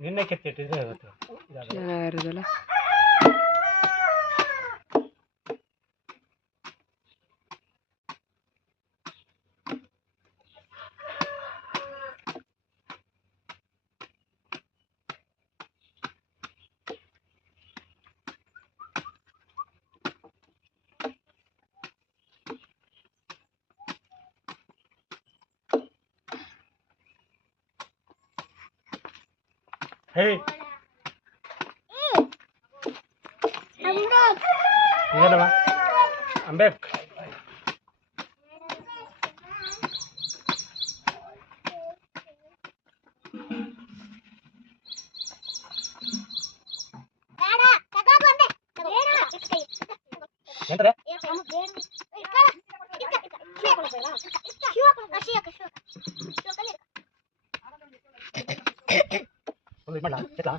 ನಿನ್ನೆ ಕೆತ್ತಿಟ್ಟಿದ್ರೆ ಇವತ್ತು. ಚೆನ್ನಾಗಿರೋದಲ್ಲ ಹೇ ಏನವ ಅಂಬೇಕ್ ಎಂದ್ರೆ ಒಂದು ಇದು ಮಾಡ್ಲಾ ಎತ್ಲಾ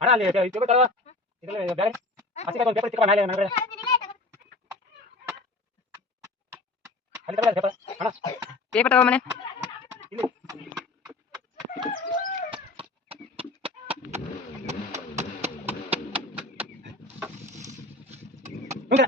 ಅಣ್ಣ ಅಲ್ಲಿ ಇದು ತಗೋ ಇದೆಲ್ಲ ಬೇರೆ ಹಸಿಕಾಯಿ ಒಂದು ಪೇಪರ್ ತಿಕ್ಕ ಮೇಲೆ ನನಗೆ ಅಲ್ಲಿ ತಗೋ ಪೇಪರ್ ಅಣ್ಣ ಪೇಪರ್ ತಗೋ ಮನೆ ಇಲ್ಲಿ ಹಿಂಗೆ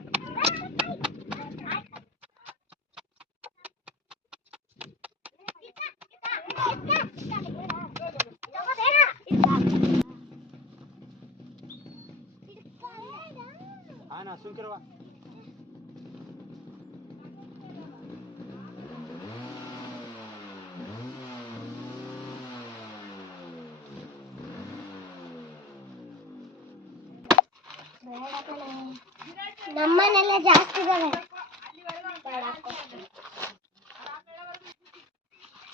ಹಾ ನಾ ಸುಮ್ಕಿರುವ ನಮ್ಮನೆಲ್ಲ ಜಾಸ್ತಿ ಇದಾವೆ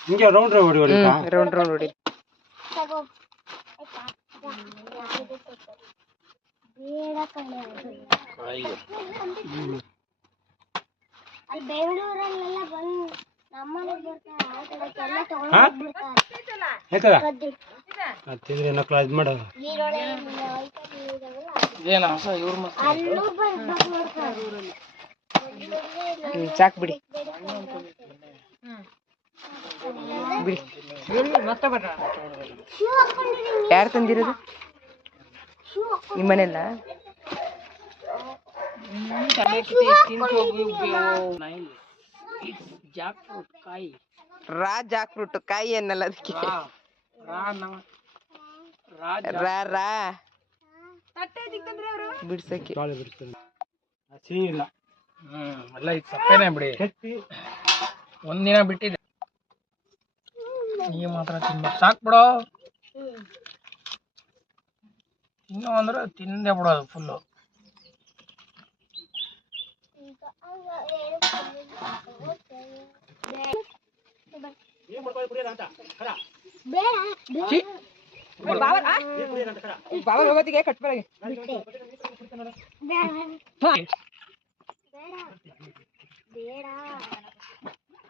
ಹಿಂಗೆ ರೌಂಡ್ ಹೊಡಿ ಹೊಡಿ ರೌಂಡ್ ರೌಂಡ್ ಹೊಡಿ ತಗೋ ಬೇಡ ಕಣೆ ಅದು. ಅಲ್ಲಿ ಬೆಂಗಳೂರಲ್ಲೆಲ್ಲ ಬಂದು ನಮ್ಮನೆಗೆ ಬರ್ತಾರೆ ತಗೊಂಡು ಬಂದು ನೋಡ್ತಾರೆ ಬಿಡಿ. ಯಾರು ತಂದಿರೋದು? ನಿಮ್ಮ ಮನೆಯಲ್ಲ ರಾ ಜಾಕ್ ಫ್ರೂಟ್ ಕಾಯಿ. ಅನ್ನಲ್ಲ ಅದಕ್ಕೆ. ರಾ ರಾ ಬಿಡ್ಸಕ್ಕೆ. ಇಲ್ಲ. ಹ್ಮ್ ಎಲ್ಲ ಇದು ಸಪ್ಪೇನೆ ಬಿಡಿ. ಒಂದಿನ ಬಿಟ್ಟಿದೆ ನೀ ಮಾತ್ರ ತಿನ್ಬೇಕು ಸಾಕ್ ಬಿಡೋ. ಬೇಡ ಏನ್ ಕುಡಿಯೋದ ಅಂತ ಕರ ಬಾಬಾ ಹೋಗೋದಿಗೆ ಕಟ್ಬಾರಿಗೆ ಬೇಡ ಬೇಡ